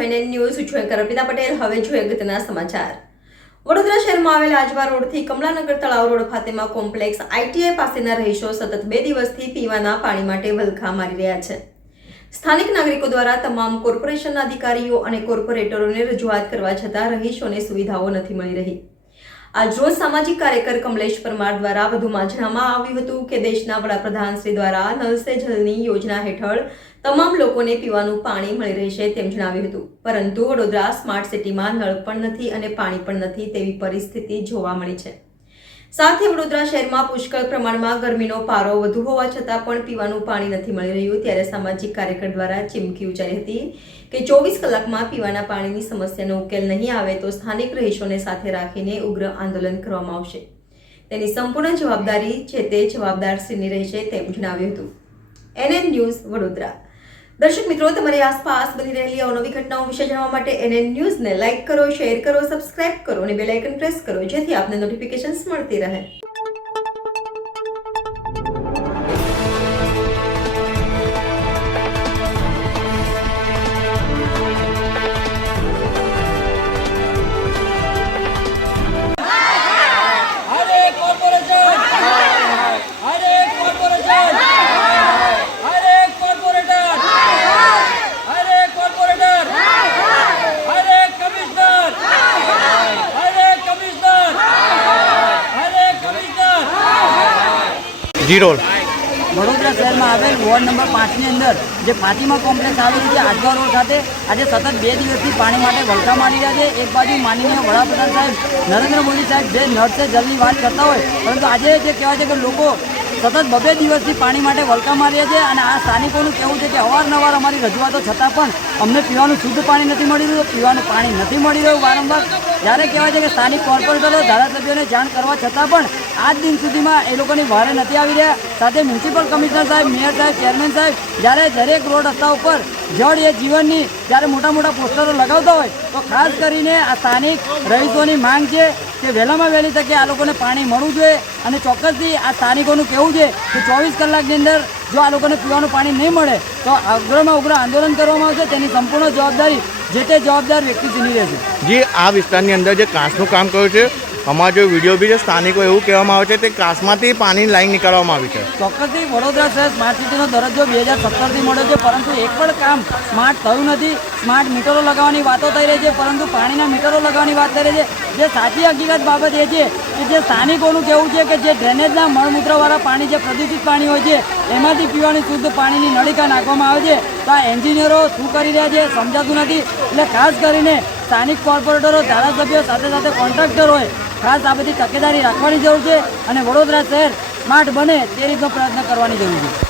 છો NN news છું કલ્પિતા પટેલ। હવે જોઈએ અગત્યના સમાચાર। વડોદરા શહેરમાં આવેલ આજવા રોડથી કમલાનગર તળાવ રોડ ખાતેમાં કોમ્પ્લેક્સ ITI પાસેના રહીશો સતત 2 દિવસથી પીવાના પાણી માટે વલખા મારી રહ્યા છે। સ્થાનિક નાગરિકો દ્વારા તમામ કોર્પોરેશનના અધિકારીઓ અને કોર્પોરેટરોને રજૂઆત કરવા છતાં રહીશોને સુવિધાઓ નથી મળી રહી। આજરોજ સામાજિક કાર્યકર કમલેશ પરમાર દ્વારા વધુમાં જણાવવામાં આવ્યું હતું કે દેશના વડાપ્રધાન શ્રી દ્વારા નલ સે જલની યોજના હેઠળ તમામ લોકોને પીવાનું પાણી મળી રહેશે તેમ જણાવ્યું હતું, પરંતુ વડોદરા સ્માર્ટ સિટીમાં નળ પણ નથી અને પાણી પણ નથી તેવી પરિસ્થિતિ જોવા મળી છે। સાથે વડોદરા શહેરમાં પુષ્કળ પ્રમાણમાં ગરમીનો પારો વધુ હોવા છતાં પણ પીવાનું પાણી નથી મળી રહ્યું। ત્યારે સામાજિક કાર્યકર દ્વારા ચીમકી ઉચ્ચારી હતી કે 24 કલાકમાં પીવાના પાણીની સમસ્યાનો ઉકેલ નહીં આવે તો સ્થાનિક રહીશોને સાથે રાખીને ઉગ્ર આંદોલન કરવામાં આવશે। તેની સંપૂર્ણ જવાબદારી જે તે જવાબદારશ્રીની રહેશે તેમ જણાવ્યું હતું। NN news Vadodara. દર્શક મિત્રો, તમારી આસપાસ બની રહેલી અવનવી ઘટનાઓ વિશે જાણવા માટે NN ન્યૂઝને લાઇક કરો, શેર કરો, સબસ્ક્રાઇબ કરો અને બેલ આઇકન પ્રેસ કરો જેથી આપને નોટિફિકેશન્સ મળતી રહે। વડોદરા શહેરમાં આવેલ વોર્ડ નંબર 5ની અંદર જે ફાતિમા કોમ્પ્લેક્સ આવેલું છે આજવા રોડ ખાતે આજે સતત 2 દિવસથી પાણી માટે વલખા મારી રહ્યા છે। એક બાજુ માનનીય વડાપ્રધાન સાહેબ નરેન્દ્ર મોદી સાહેબ જે નળ સે જલની વાત કરતા હોય, પરંતુ આજે જે કહેવાય છે કે લોકો સતત 2 દિવસથી પાણી માટે વલખા મારી રહ્યા છે અને આ સ્થાનિકોનું કહેવું છે કે અવારનવાર અમારી રજૂઆતો છતાં પણ અમને પીવાનું શુદ્ધ પાણી નથી મળી રહ્યું, પીવાનું પાણી નથી મળી રહ્યું વારંવાર। જ્યારે કહેવાય છે કે સ્થાનિક કોર્પોરેટરો ધારાસભ્યોને જાણ કરવા છતાં પણ આજ દિન સુધીમાં એ લોકોની વારે નથી આવી રહ્યા। સાથે મ્યુનિસિપલ કમિશનર સાહેબ, મેયર સાહેબ, ચેરમેન સાહેબ જ્યારે દરેક રોડ રસ્તા ઉપર જળ એ જીવનની જ્યારે મોટા મોટા પોસ્ટરો લગાવતા હોય તો ખાસ કરીને આ સ્થાનિક રહીશોની માંગ છે કે વહેલામાં વહેલી તકે આ લોકોને પાણી મળવું જોઈએ અને ચોક્કસથી આ સ્થાનિકોનું કહેવું છે કે 24 કલાકની અંદર જો આ લોકોને પીવાનું પાણી નહીં મળે તો ઉગ્રમાં ઉગ્ર આંદોલન કરવામાં આવશે। તેની સંપૂર્ણ જવાબદારી જે તે જવાબદાર વ્યક્તિની રહેશે। જી, આ વિસ્તારની અંદર જે કાચનું કામ કર્યું છે, અમારો જો વિડીયો બી છે, સ્થાનિકો એવું કહેવામાં આવે છે તે કાચમાંથી પાણીની લાઈન નીકાળવામાં આવી છે। ચોક્કસથી વડોદરા શહેર સ્માર્ટ સિટીનો દરજ્જો 2017થી મળ્યો છે, પરંતુ એક પણ કામ સ્માર્ટ થયું નથી। સ્માર્ટ મીટરો લગાવવાની વાતો થઈ રહી છે, પરંતુ પાણીના મીટરો લગાવવાની વાત થઈ રહી છે। જે સાચી હકીકત બાબત એ છે કે જે સ્થાનિકોનું કહેવું છે કે જે ડ્રેનેજના મળમૂત્રવાળા પાણી, જે પ્રદૂષિત પાણી હોય છે એમાંથી પીવાની શુદ્ધ પાણીની નળીકા નાખવામાં આવે છે, તો આ એન્જિનિયરો શું કરી રહ્યા છે સમજાતું નથી। એટલે ખાસ કરીને સ્થાનિક કોર્પોરેટરો, ધારાસભ્યો સાથે સાથે કોન્ટ્રાક્ટરોએ ખાસ આ બધી તકેદારી રાખવાની જરૂર છે અને વડોદરા શહેર સ્માર્ટ બને તે રીતનો પ્રયત્ન કરવાની જરૂર છે।